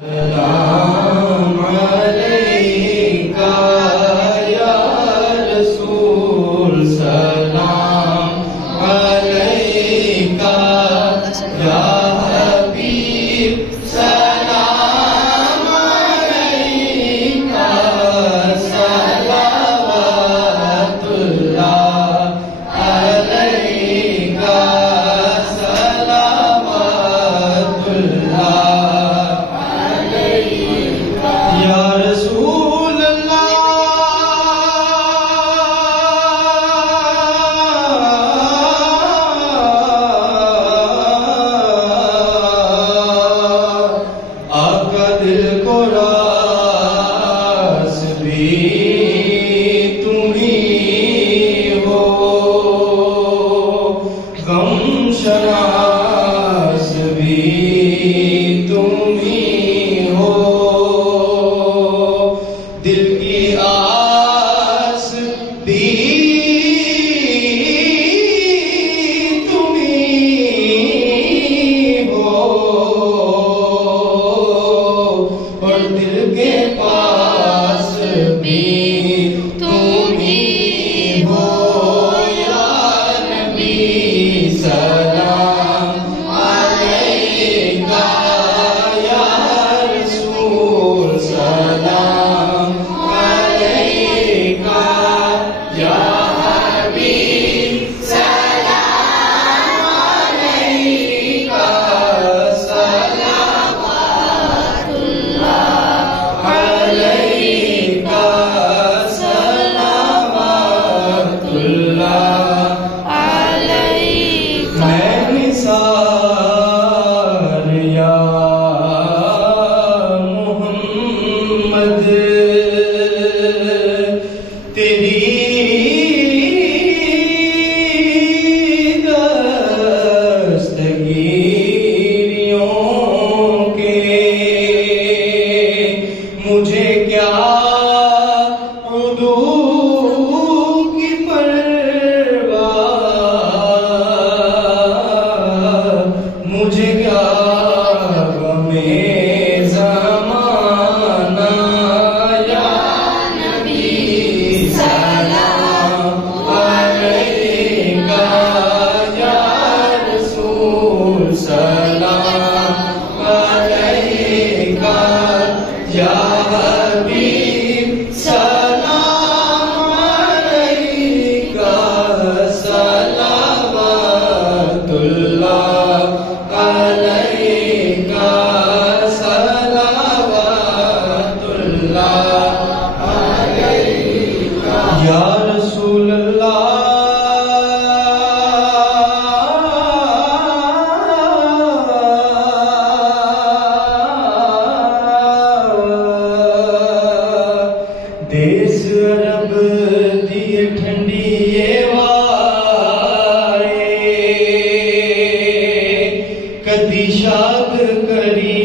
सलाम अलैका या रसूल, सलाम अलैका या हबीब, सलाम अलैका सलावतुल्लाह अलैका सलावतुल्लाह या रसूल अल्लाह, आका दिल को रास भी तुम ही हो, गम शनास भी तुम ही हो, दिल की आस भी तुम ही हो, और दिल के पास भी तुम ही हो। या नबी सलाम अलैका या रसूल, सलाम अलैका या हबीब, सलाम अलैका सलावतुल्लाह अलैका सलावतुल्लाह अलैका। मैं निसार या मोहम्मद तेरी दस्तगीरियों के, मुझे क्या उदू की परवाह, मुझे क्या गमे ज़माना। या नबी सलाम अलैका या रसूल, सलाम अलैका या हबीब, सलाम अलैका सलावतुल्लाह अलैका सलावतुल्लाह अलैका। या रसूल अल्लाह, देस अरब दी ठंडी वारे, कदी शाद करी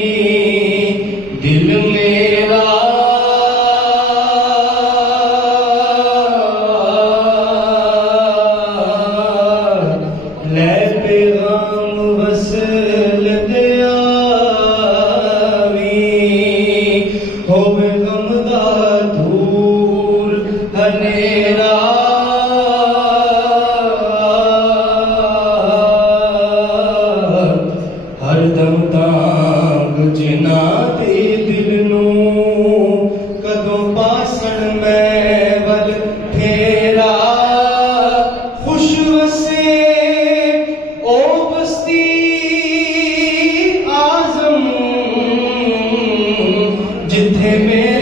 दिल मेरा, ले पैगाम वसल दे आवी, होवे गम दा धूल हनेरा, हर दम तांग जिना दे दिल नूं, कदों पासण मैं वल फेरा, खुश वसे ओ बस्ती आज़म जिथे में